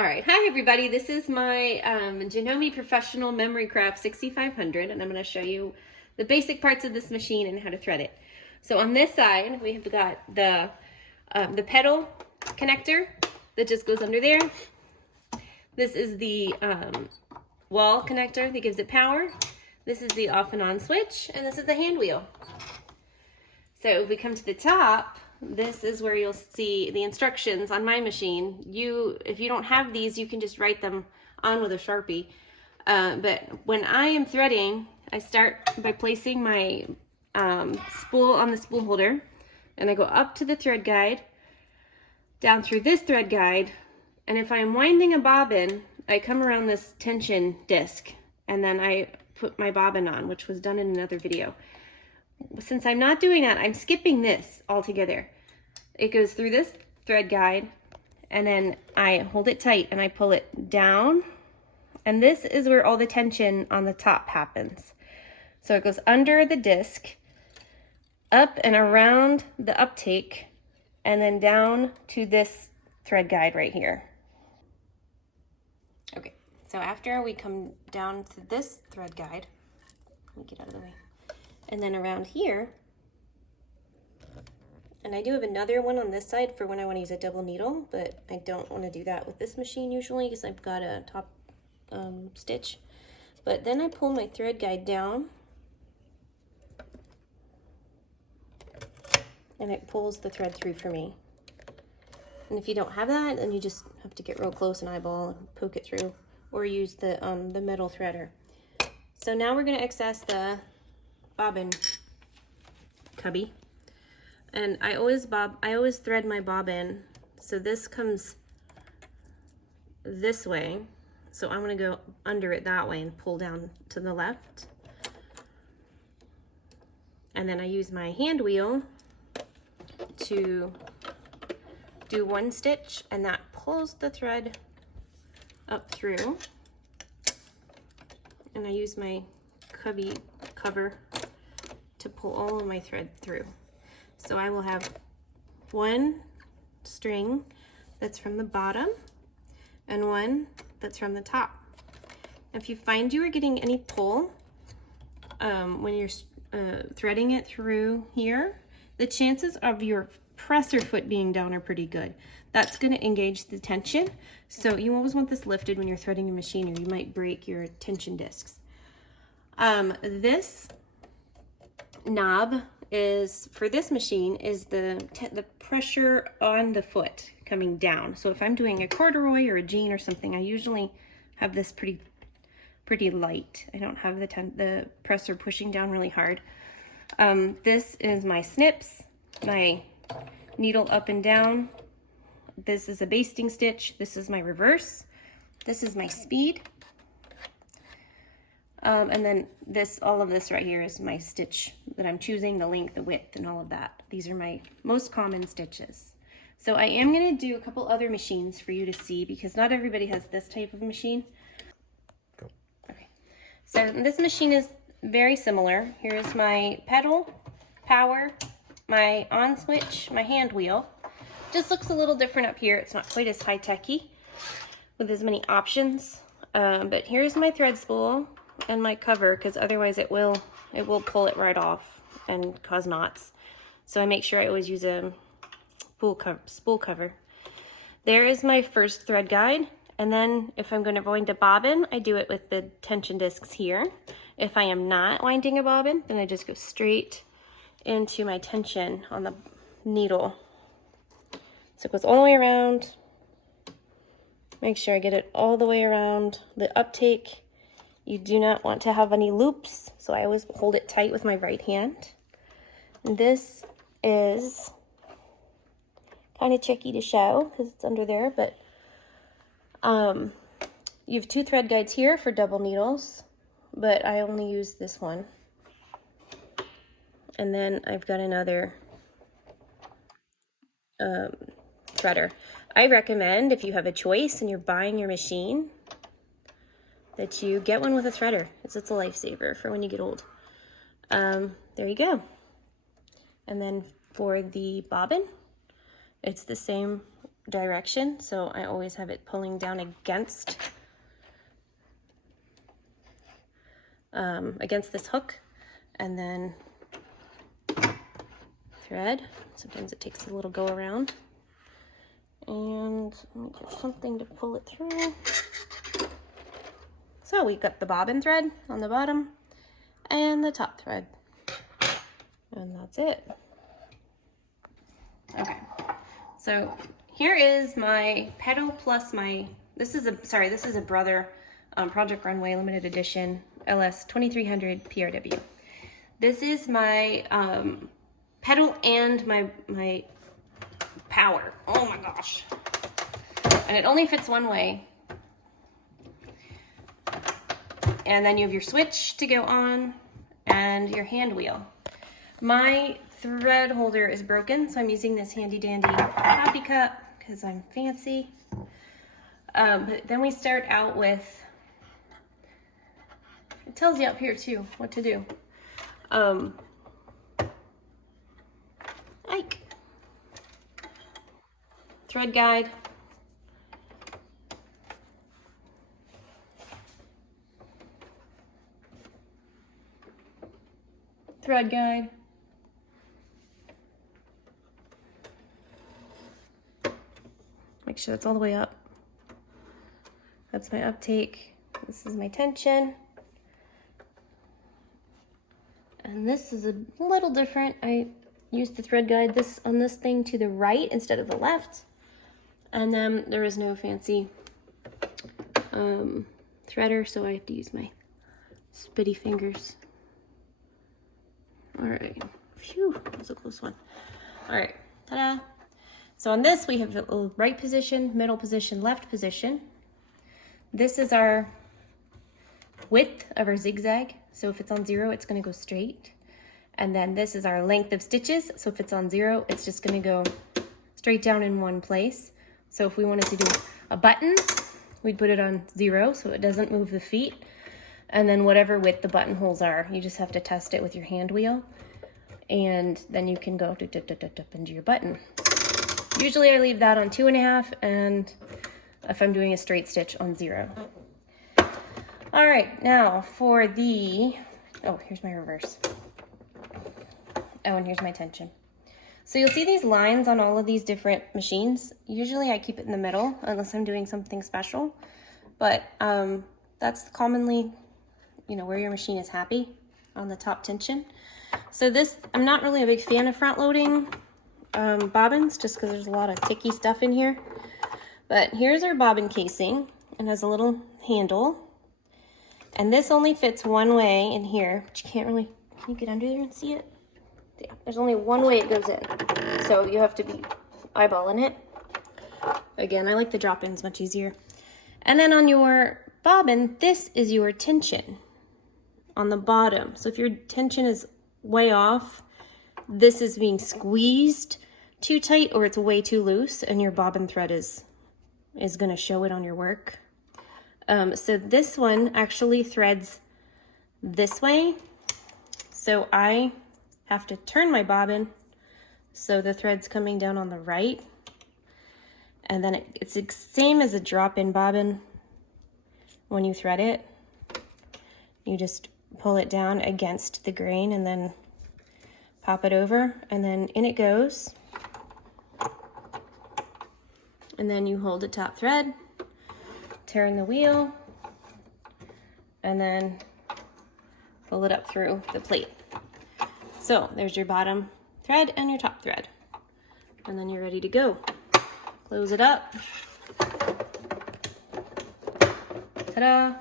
All right, hi everybody. This is my Janome Professional Memory Craft 6500, and I'm going to show you the basic parts of this machine and how to thread it. So on this side, we have got the pedal connector that just goes under there. This is the wall connector that gives it power. This is the off and on switch, and this is the hand wheel. So if we come to the top, this is where you'll see the instructions on my machine. If you don't have these, you can just write them on with a Sharpie. But when I am threading, I start by placing my spool on the spool holder, and I go up to the thread guide, down through this thread guide, and if I am winding a bobbin, I come around this tension disc, and then I put my bobbin on, which was done in another video. Since I'm not doing that, I'm skipping this altogether. It goes through this thread guide, and then I hold it tight and I pull it down, and this is where all the tension on the top happens. So it goes under the disc, up and around the uptake, and then down to this thread guide right here. Okay, so after we come down to this thread guide, let me get out of the way, and then around here, and I do have another one on this side for when I want to use a double needle, but I don't want to do that with this machine usually because I've got a top stitch. But then I pull my thread guide down, and it pulls the thread through for me. And if you don't have that, then you just have to get real close and eyeball and poke it through, or use the metal threader. So now we're going to access the bobbin cubby, and I always thread my bobbin, so this comes this way, so I'm going to go under it that way and pull down to the left, and then I use my hand wheel to do one stitch, and that pulls the thread up through, and I use my cubby cover to pull all of my thread through. So I will have one string that's from the bottom and one that's from the top. If you find you are getting any pull when you're threading it through here, the chances of your presser foot being down are pretty good. That's going to engage the tension. So you always want this lifted when you're threading your machine, or you might break your tension discs. This knob is, for this machine, is the pressure on the foot coming down. So if I'm doing a corduroy or a jean or something, I usually have this pretty light. I don't have the presser pushing down really hard. This is my snips, my needle up and down. This is a basting stitch. This is my reverse. This is my speed. And then all of this right here is my stitch that I'm choosing, the length, the width, and all of that. These are my most common stitches. So I am going to do a couple other machines for you to see, because not everybody has this type of machine. Go. Okay. So this machine is very similar. Here's my pedal, power, my on switch, my hand wheel. Just looks a little different up here. It's not quite as high-techy with as many options. But here's my thread spool and my cover, because otherwise it will pull it right off and cause knots. So I make sure I always use a spool cover. There is my first thread guide, and then if I'm going to wind a bobbin, I do it with the tension discs here. If I am not winding a bobbin, then I just go straight into my tension on the needle. So it goes all the way around. Make sure I get it all the way around the uptake. You do not want to have any loops, so I always hold it tight with my right hand. And this is kind of tricky to show because it's under there, but you have two thread guides here for double needles, but I only use this one. And then I've got another threader. I recommend, if you have a choice and you're buying your machine, that you get one with a threader. It's a lifesaver for when you get old. There you go. And then for the bobbin, it's the same direction, so I always have it pulling down against this hook, and then thread. Sometimes it takes a little go around, and let me get something to pull it through. So we've got the bobbin thread on the bottom and the top thread, and that's it. Okay, so here is my pedal plus my, this is a Brother Project Runway limited edition LS 2300 PRW. This is my pedal and my power. Oh my gosh. And it only fits one way. And then you have your switch to go on and your hand wheel. My thread holder is broken, so I'm using this handy dandy coffee cup because I'm fancy. But then we start out with, it tells you up here too what to do. Like thread guide, thread guide, make sure that's all the way up. That's my uptake. This is my tension. And this is a little different. I used the thread guide on this thing to the right instead of the left. And then there is no fancy threader, so I have to use my spitty fingers. All right, phew, that was a close one. All right, ta-da. So on this, we have a right position, middle position, left position. This is our width of our zigzag. So if it's on 0, it's gonna go straight. And then this is our length of stitches. So if it's on 0, it's just gonna go straight down in one place. So if we wanted to do a button, we'd put it on 0 so it doesn't move the feet. And then whatever width the buttonholes are, you just have to test it with your hand wheel. And then you can go into your button. Usually I leave that on 2.5, and if I'm doing a straight stitch, on 0. All right, now for the, oh, here's my reverse. Oh, and here's my tension. So you'll see these lines on all of these different machines. Usually I keep it in the middle unless I'm doing something special, but that's commonly, you know, where your machine is happy, on the top tension. So this, I'm not really a big fan of front loading bobbins, just because there's a lot of ticky stuff in here. But here's our bobbin casing. It has a little handle, and this only fits one way in here, but you can't really, can you get under there and see it? Yeah, there's only one way it goes in, so you have to be eyeballing it. Again, I like the drop-ins, much easier. And then on your bobbin, this is your tension on the bottom. So if your tension is way off, this is being squeezed too tight, or it's way too loose, and your bobbin thread is going to show it on your work. So this one actually threads this way, so I have to turn my bobbin so the thread's coming down on the right, and then it's the same as a drop-in bobbin. When you thread it, you just pull it down against the grain and then pop it over, and then in it goes. And then you hold the top thread, turn the wheel, and then pull it up through the plate. So there's your bottom thread and your top thread. And then you're ready to go. Close it up. Ta-da!